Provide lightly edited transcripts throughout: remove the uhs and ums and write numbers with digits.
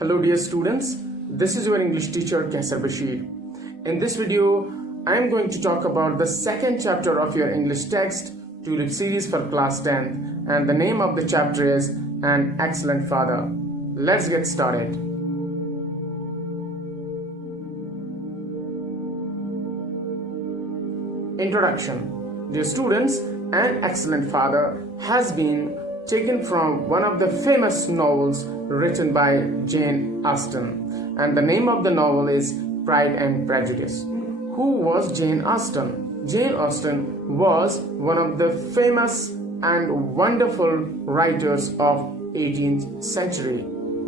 Hello dear students, this is your English teacher Qaisar Bashir. In this video, I am going to talk about the second chapter of your English text Tulip series for class 10th, and the name of the chapter is An Excellent Father. Let's get started. Introduction. Dear students, An Excellent Father has been taken from one of the famous novels written by Jane Austen, and the name of the novel is Pride and Prejudice. Who was Jane Austen? Jane Austen was one of the famous and wonderful writers of 18th century.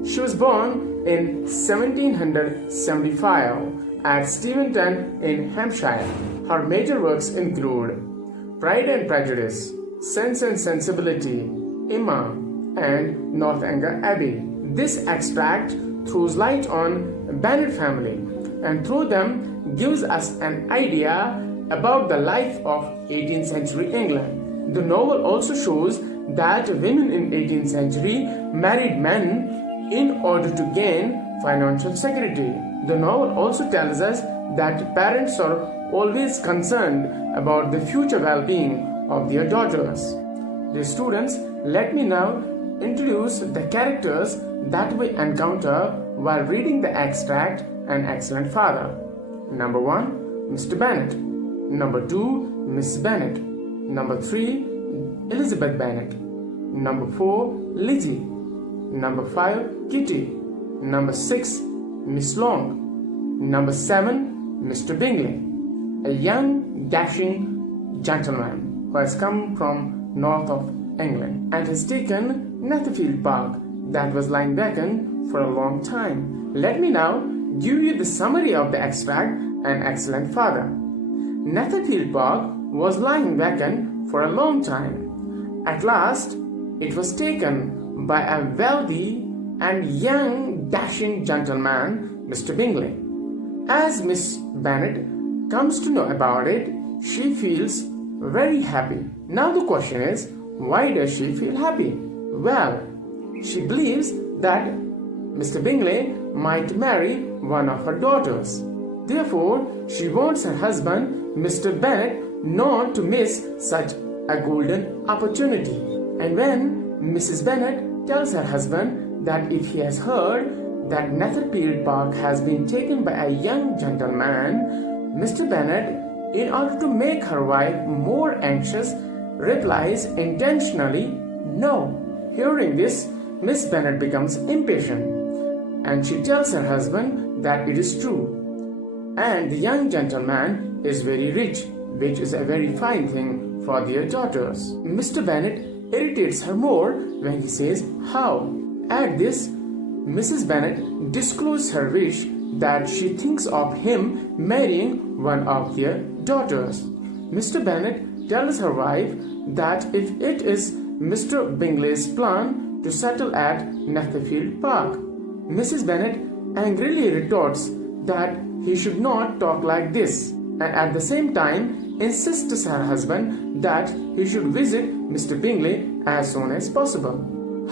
She was born in 1775 at Steventon in Hampshire. Her major works include Pride and Prejudice, Sense and Sensibility, Emma, and Northanger Abbey. This extract throws light on Bennet family and through them gives us an idea about the life of 18th century England. The novel also shows that women in 18th century married men in order to gain financial security. The novel also tells us that parents are always concerned about the future well-being of their daughters. Dear students, let me now introduce the characters that we encounter while reading the extract An Excellent Father. Number 1, Mr. Bennet. Number 2, Miss Bennet. Number 3, Elizabeth Bennet. Number 4, Lizzie. Number 5, Kitty. Number 6, Miss Long. Number 7, Mr. Bingley, a young, dashing gentleman who has come from north of England and has taken Netherfield Park that was lying vacant for a long time. Let me now give you the summary of the extract An Excellent Father. Netherfield Park was lying vacant for a long time. At last, it was taken by a wealthy and young dashing gentleman, Mr. Bingley. As Miss Bennet comes to know about it, she feels very happy. Now the question is, why does she feel happy? Well, she believes that Mr. Bingley might marry one of her daughters. Therefore, she wants her husband, Mr. Bennet, not to miss such a golden opportunity. And when Mrs. Bennet tells her husband that if he has heard that Netherfield Park has been taken by a young gentleman, Mr. Bennet, in order to make her wife more anxious, replies intentionally no. Hearing this, Miss Bennet becomes impatient and she tells her husband that it is true. And the young gentleman is very rich, which is a very fine thing for their daughters. Mr. Bennet irritates her more when he says how. At this, Mrs. Bennet discloses her wish that she thinks of him marrying one of their daughters. Mr. Bennet tells her wife that if it is Mr. Bingley's plan to settle at Netherfield Park, Mrs. Bennet angrily retorts that he should not talk like this, and at the same time insists her husband that he should visit Mr. Bingley as soon as possible.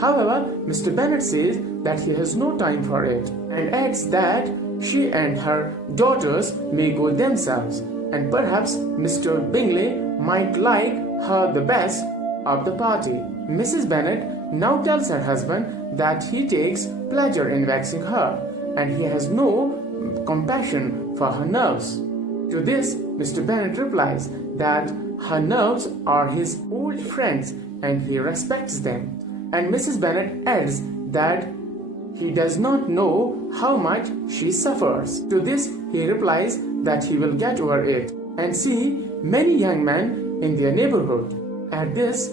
However, Mr. Bennet says that he has no time for it and adds that she and her daughters may go themselves, and perhaps Mr. Bingley might like her the best of the party. Mrs. Bennet now tells her husband that he takes pleasure in vexing her and he has no compassion for her nerves. To this, Mr. Bennet replies that her nerves are his old friends and he respects them. And Mrs. Bennet adds that he does not know how much she suffers. To this, he replies that he will get over it and see many young men in their neighborhood. At this,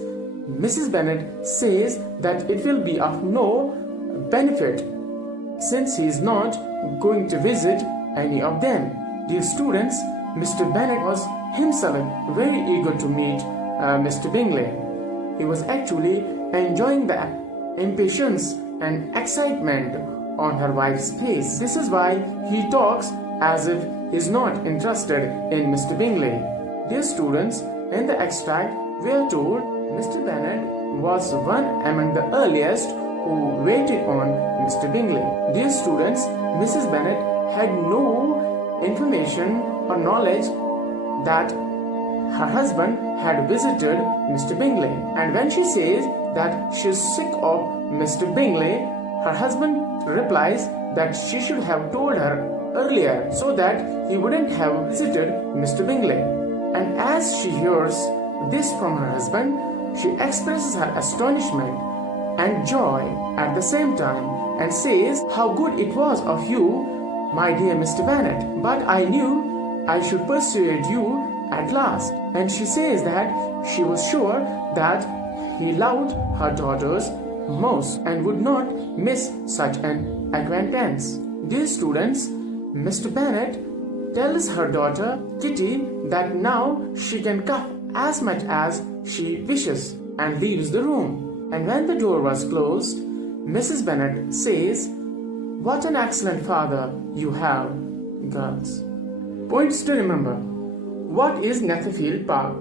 Mrs. Bennet says that it will be of no benefit since he is not going to visit any of them. Dear students, Mr. Bennet was himself very eager to meet Mr. Bingley. He was actually enjoying the impatience and excitement on her wife's face. This is why he talks as if he is not interested in Mr. Bingley. Dear students, in the extract, we are told Mr. Bennet was one among the earliest who waited on Mr. Bingley. Dear students, Mrs. Bennet had no information or knowledge that her husband had visited Mr. Bingley. And when she says that she is sick of Mr. Bingley, her husband replies that she should have told her earlier so that he wouldn't have visited Mr. Bingley. And as she hears this from her husband, she expresses her astonishment and joy at the same time and says, "How good it was of you, my dear Mr. Bennet, but I knew I should persuade you at last." And she says that she was sure that he loved her daughters most and would not miss such an acquaintance. Dear students, Mr. Bennet tells her daughter Kitty that now she can cough as much as she wishes and leaves the room. And when the door was closed, Mrs. Bennet says, "What an excellent father you have, girls." Points to remember. What is Netherfield Park?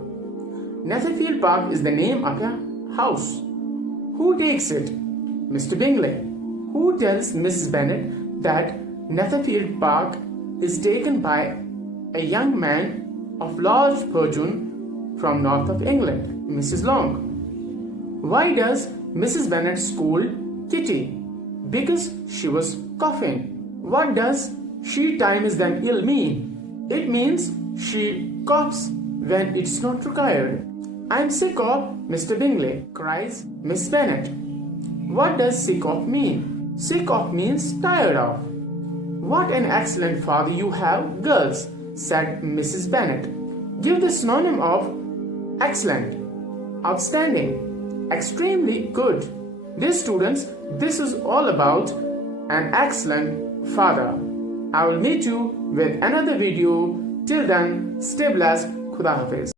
Netherfield Park is the name of a house. Who takes it? Mr. Bingley. Who tells Mrs. Bennet that Netherfield Park is taken by a young man of large fortune from north of England? Mrs. Long. Why does Mrs. Bennet scold Kitty? Because she was coughing. What does "she times them ill" mean? It means she coughs when it's not required. "I'm sick of Mr. Bingley," cries Miss Bennet. What does sick of mean? Sick of means tired of. "What an excellent father you have, girls," said Mrs. Bennet. Give the synonym of excellent, outstanding, extremely good. Dear students, this is all about an excellent father. I will meet you with another video. Till then, stay blessed. Khuda Hafiz.